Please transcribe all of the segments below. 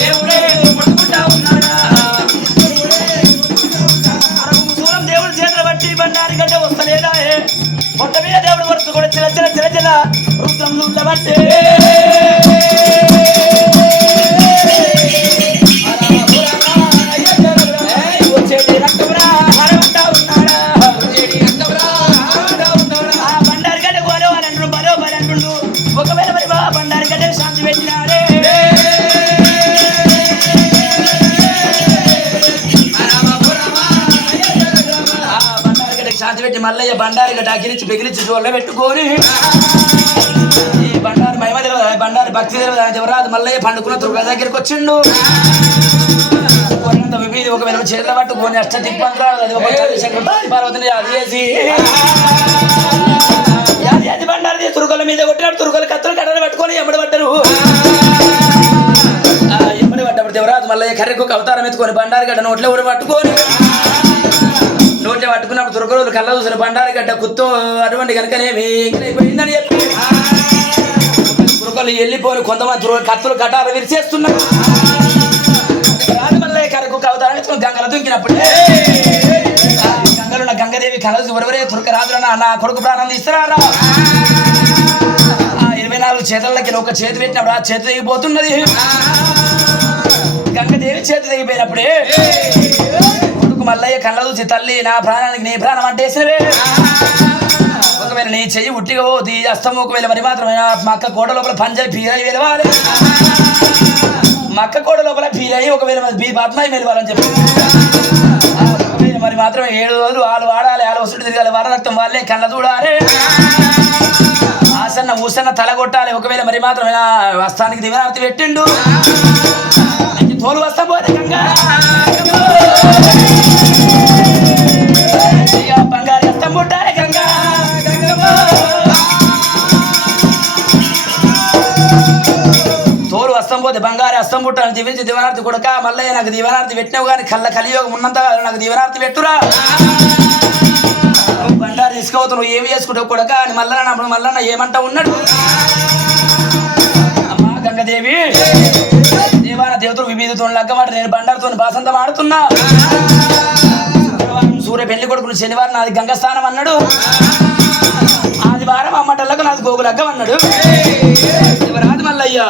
దేవుడే కొట్టుకుంటా ఉన్నాడా? సూరం దేవుడు చేతులు బట్టి బండారి మీద దేవుడు వరుస కూడా చిల చిల చిల రుద్రం మల్లయ్య బండారి అగిరించి బిగిరించి జోళ్ళ పెట్టుకొని. ఈ బండారి మహిమ తెలియదు బండారి భక్తి తెలియదు దేవరాజు మల్లయ్య పండుకున్న దుర్గ దగ్గరికి వచ్చిండు. కొన్నంత విభీది ఒక వెలుగు చేతుల పట్టుకొని అష్ట అది చంద్రశేఖర్ పార్వతిని అది చేసి. యాది బండారి తురుకల మీద కొట్టినప్పుడు తురుకలు కత్తులు కట్టలు పట్టుకొని ఎమ్మడి పడ్డరు. ఎమ్మడి పడ్డప్పుడు దేవరాజు మల్లయ్య కర్రెకు ఒక అవతారం ఎత్తుకొని బండారి గడ్డ నోట్లో ఊరి పట్టుకొని నోట్లో పట్టుకున్నప్పుడు తురుకలు కళ్ళ చూసిన బండారు గడ్డ కుత్తో అటువంటి కనుకనేమి అయిపోయిందని చెప్పి. దుర్గలు వెళ్ళిపోయి కొంతమంది కత్తులు కట్టాలు విరిచేస్తున్నారు. కరకు కవతారం గంగలు గంగల దుంకినప్పుడు. గంగలున్న గంగదేవి కలసి ఎవరెవరే తురక రాజులన్న నా కొడుకు ప్రాణం తీస్తున్నారా ఆ ఇరవై నాలుగు చేతులకి ఒక చేతి పెట్టినప్పుడు ఆ చేతి దిగిపోతున్నది గంగదేవి చేతి దిగిపోయినప్పుడే కొడుకు మల్లయ్య కళ్ళ చూసి తల్లి నా ప్రాణానికి నీ ప్రాణం అంటేసినవే. ఒకవేళ నీ చెయ్యి ఉట్టిగా పోతి అస్తం ఒకవేళ మరి మాత్రమే మక్క కోట లోపల పంజాయి పీరై వెలవాలి మక్క కోట లోపల పీరై ఒకవేళ మరి బీ పద్మాయి వెలవాలని చెప్పి. ఒకవేళ మరి మాత్రమే ఏడు రోజులు వాళ్ళు వాడాలి వాళ్ళు వసూలు తిరగాలి వార రక్తం వాళ్ళే కళ్ళ చూడాలి. ఆసన్న ఊసన్న తల కొట్టాలి ఒకవేళ మరి మాత్రమే వస్త్రానికి వస్తానికి పెట్టిండు. తోలు వస్తా పోతే గంగా. తోలు అస్తం పోతే బంగారు అస్తం పుట్టాను దీవించి దీవనార్థి కొడుక మల్లయ్య నాకు దీవనార్థి పెట్టినావు కానీ కళ్ళ కలియోగం ఉన్నంత నాకు దీవనార్థి పెట్టురా. బండారు తీసుకోవద్దు నువ్వు ఏమి చేసుకుంటావు కొడక? అని మల్లన్న అప్పుడు మల్లన్న ఏమంటా ఉన్నాడు? అమ్మా గంగదేవి దేవాన దేవతలు విభీదితో లగ్గమాట నేను బండారుతో బాసంతం ఆడుతున్నా. శుక్రవారం సూర్య పెళ్ళి కొడుకుని శనివారం నాది గంగస్థానం అన్నాడు. ఆదివారం అమ్మటల్లకు నాది గోగులగ్గం అన్నాడు. శివరాజు మల్లయ్య.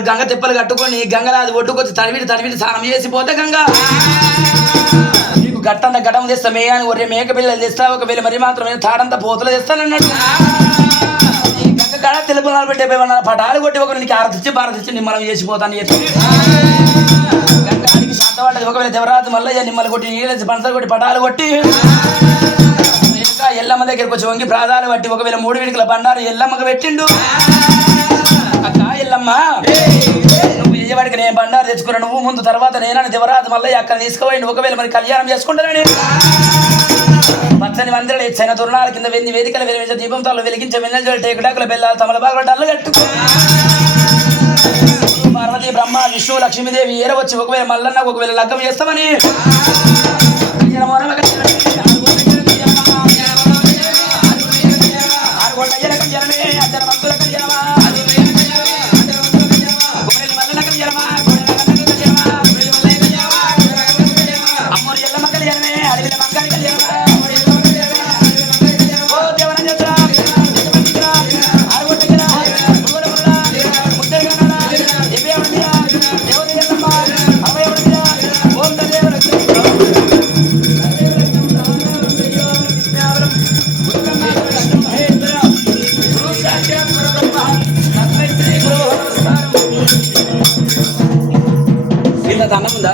వాడు గంగ తిప్పలు కట్టుకొని గంగరాది ఒడ్డుకొచ్చి తడివిడి తడివిడి స్నానం చేసిపోతే గంగ. నీకు గట్టంత గటం తెస్తామే అని ఒరే మేక పిల్లలు తెస్తా ఒకవేళ మరి మాత్రమే తాడంతా పోతులు తెస్తానన్నాడు ఈ గంగ గడ తెలుపు నలబెట్టే పటాలు కొట్టి ఒక నీకు ఆరతిచ్చి భారతిచ్చి నిమ్మలం చేసిపోతాను చెప్పి. గంగానికి శాంతపడ్డది ఒకవేళ దేవరాజు మల్లయ్య నిమ్మలు కొట్టి నీళ్ళు పంచలు కొట్టి పటాలు కొట్టి ఇంకా ఎల్లమ్మ దగ్గరికి వచ్చి వంగి ప్రాధాలు పట్టి ఒకవేళ మూడు విడికల బండారు ఎల్లమ్మకు పెట్టిండు. అక్క ఎల్లమ్మ. నువ్వు నేను బండారు తెచ్చుకున్నా నువ్వు ముందు తర్వాత నేనని దేవరాజు మల్లయ్య అక్కడ తీసుకుపోయింది ఒకవేళ మరి కళ్యాణం చేసుకుంటానని పచ్చని మందిరాలు ఇచ్చిన తురణాల కింద వెంది వేదికలు వెలిగించే దీపంతో వెలిగించే వెన్నెల టేకుడాకుల బెల్లాలు తమల బాగా డల్లు పార్వతి బ్రహ్మ విష్ణు లక్ష్మీదేవి ఏరవచ్చు ఒకవేళ మల్లన్న ఒకవేళ లగ్గం చేస్తామని. ఇంత దండం ఉందా